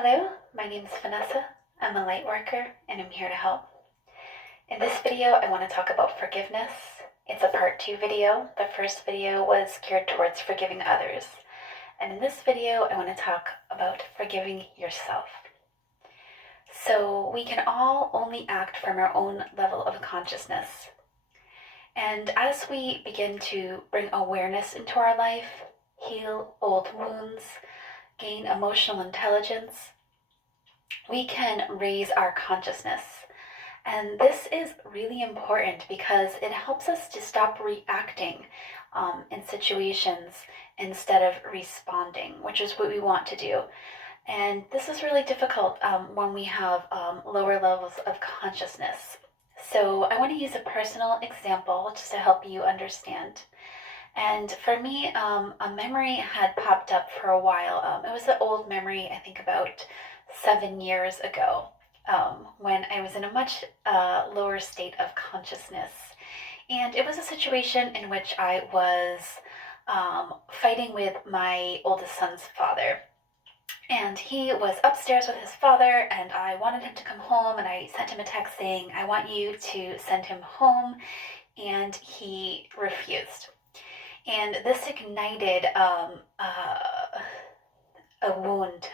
Hello, my name is Vanessa. I'm a lightworker and I'm here to help. In this video, I want to talk about forgiveness. It's a part 2 video. The first video was geared towards forgiving others. And in this video, I want to talk about forgiving yourself. So we can all only act from our own level of consciousness. And as we begin to bring awareness into our life, heal old wounds, gain emotional intelligence, we can raise our consciousness. And this is really important because it helps us to stop reacting in situations instead of responding, which is what we want to do. And this is really difficult when we have lower levels of consciousness. So I want to use a personal example just to help you understand. And for me, a memory had popped up for a while. It was an old memory, I think about 7 years ago, when I was in a much lower state of consciousness. And it was a situation in which I was fighting with my oldest son's father. And he was upstairs with his father, and I wanted him to come home, and I sent him a text saying, I want you to send him home, and he refused. And this ignited a wound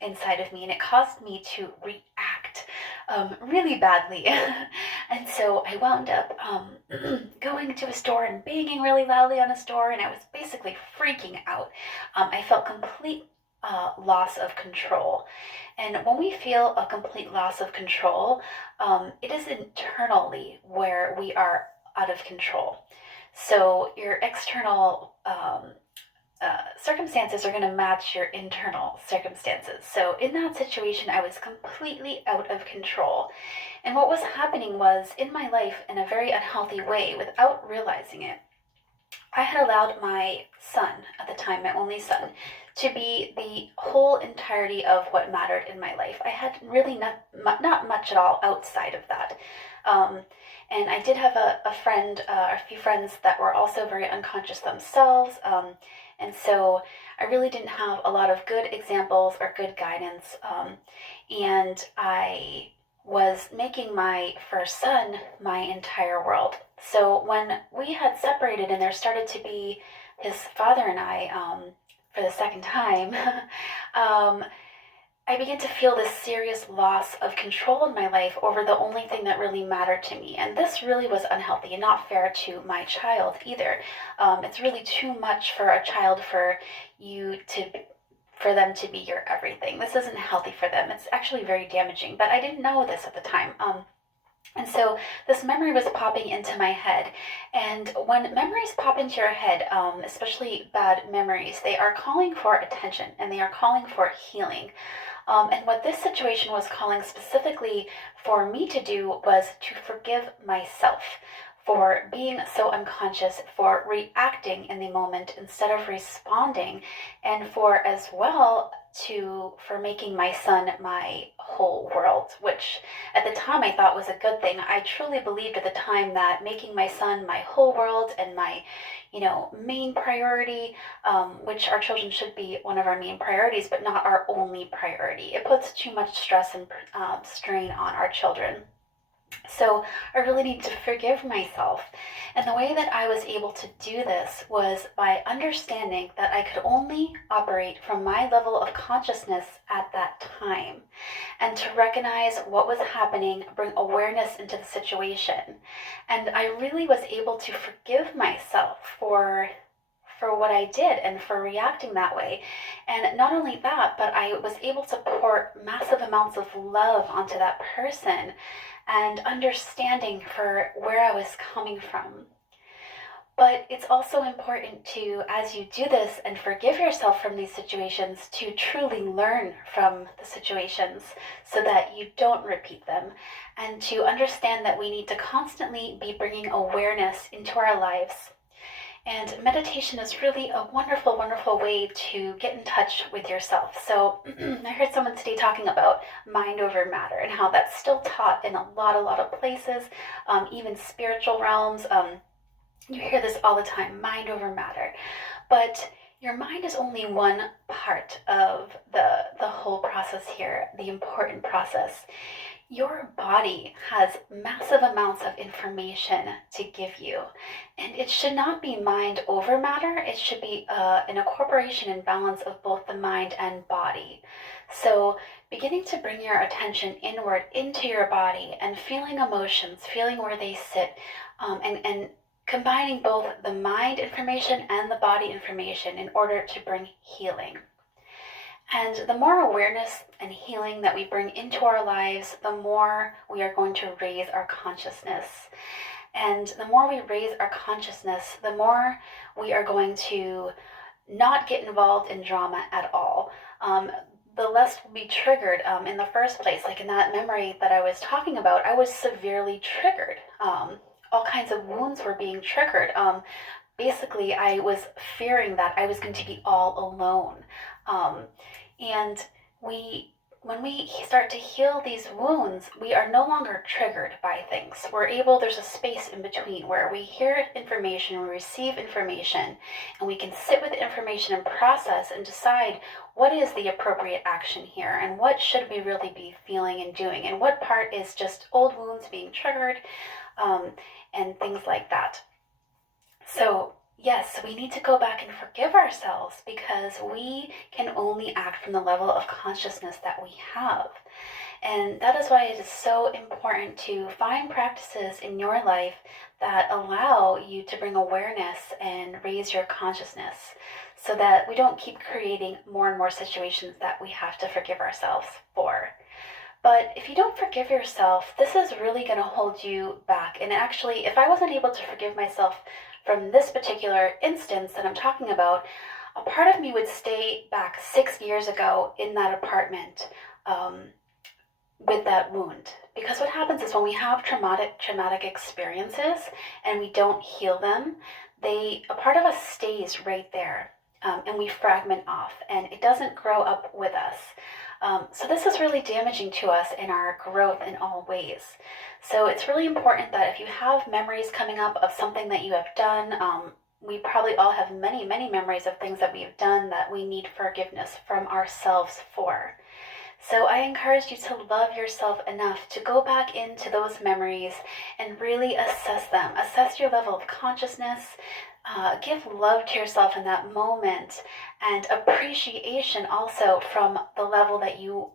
inside of me, and it caused me to react really badly. And so I wound up going to a store and banging really loudly on his door, and I was basically freaking out. I felt complete loss of control. And when we feel a complete loss of control, it is internally where we are out of control. So your external circumstances are going to match your internal circumstances. So in that situation, I was completely out of control. And what was happening was, in my life, in a very unhealthy way, without realizing it, I had allowed my son, at the time my only son, to be the whole entirety of what mattered in my life. I had really not much at all outside of that. And I did have a friend, a few friends that were also very unconscious themselves. And so I really didn't have a lot of good examples or good guidance. And I was making my first son my entire world. So when we had separated and there started to be his father and I, for the second time, I began to feel this serious loss of control in my life over the only thing that really mattered to me. And this really was unhealthy and not fair to my child either. It's really too much for a child for them to be your everything. This isn't healthy for them. It's actually very damaging, but I didn't know this at the time. And so this memory was popping into my head. And when memories pop into your head, especially bad memories, they are calling for attention and they are calling for healing. And what this situation was calling specifically for me to do was to forgive myself for being so unconscious, for reacting in the moment instead of responding, and for as well for making my son my whole world, which at the time I thought was a good thing. I truly believed at the time that making my son my whole world and my, main priority, which our children should be one of our main priorities, but not our only priority. It puts too much stress and strain on our children. So I really need to forgive myself. And the way that I was able to do this was by understanding that I could only operate from my level of consciousness at that time, and to recognize what was happening, bring awareness into the situation. And I really was able to forgive myself for what I did and for reacting that way. And not only that, but I was able to pour massive amounts of love onto that person and understanding for where I was coming from. But it's also important to, as you do this and forgive yourself from these situations, to truly learn from the situations so that you don't repeat them, and to understand that we need to constantly be bringing awareness into our lives. And meditation is really a wonderful, wonderful way to get in touch with yourself. So I heard someone today talking about mind over matter and how that's still taught in a lot of places, even spiritual realms. You hear this all the time, mind over matter. But Your mind is only one part of the whole process here, the important process. Your body has massive amounts of information to give you, and it should not be mind over matter. It should be an incorporation and balance of both the mind and body. So, beginning to bring your attention inward into your body and feeling emotions, feeling where they sit, and combining both the mind information and the body information in order to bring healing. And the more awareness and healing that we bring into our lives, the more we are going to raise our consciousness. And the more we raise our consciousness, the more we are going to not get involved in drama at all. The less will be triggered in the first place. Like in that memory that I was talking about, I was severely triggered. All kinds of wounds were being triggered. Basically, I was fearing that I was going to be all alone. And when we start to heal these wounds, we are no longer triggered by things. There's a space in between where we hear information, we receive information, and we can sit with the information and process and decide what is the appropriate action here and what should we really be feeling and doing, and what part is just old wounds being triggered, and things like that. So, yes, we need to go back and forgive ourselves because we can only act from the level of consciousness that we have. And that is why it is so important to find practices in your life that allow you to bring awareness and raise your consciousness so that we don't keep creating more and more situations that we have to forgive ourselves for. But if you don't forgive yourself, this is really going to hold you back. And actually, if I wasn't able to forgive myself from this particular instance that I'm talking about, a part of me would stay back 6 years ago in that apartment with that wound. Because what happens is when we have traumatic experiences and we don't heal them, a part of us stays right there, and we fragment off, and it doesn't grow up with us. So this is really damaging to us in our growth in all ways. So it's really important that if you have memories coming up of something that you have done, we probably all have many, many memories of things that we have done that we need forgiveness from ourselves for. So I encourage you to love yourself enough to go back into those memories and really assess them. Assess your level of consciousness. Give love to yourself in that moment, and appreciation also from the level that you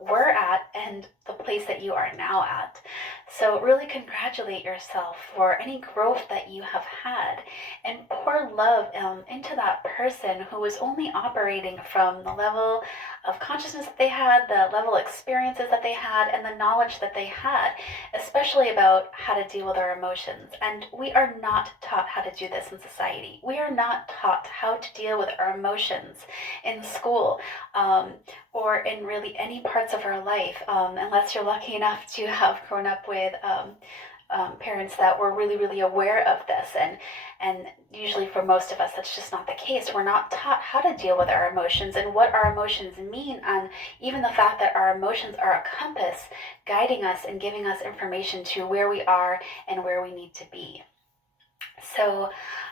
were at and the place that you are now at. So really congratulate yourself for any growth that you have had, and pour love into that person who was only operating from the level of consciousness that they had, the level of experiences that they had, and the knowledge that they had, especially about how to deal with our emotions. And we are not taught how to do this in society. We are not taught how to deal with our emotions in school, or in really any parts of our life, unless you're lucky enough to have grown up with parents that were really, really aware of this. And usually for most of us, that's just not the case. We're not taught how to deal with our emotions and what our emotions mean, and even the fact that our emotions are a compass guiding us and giving us information to where we are and where we need to be. So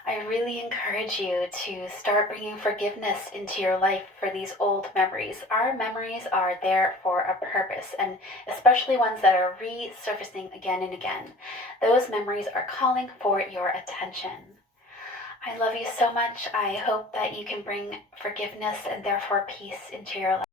I really encourage you to start bringing forgiveness into your life for these old memories. Our memories are there for a purpose, and especially ones that are resurfacing again and again. Those memories are calling for your attention. I love you so much. I hope that you can bring forgiveness and therefore peace into your life.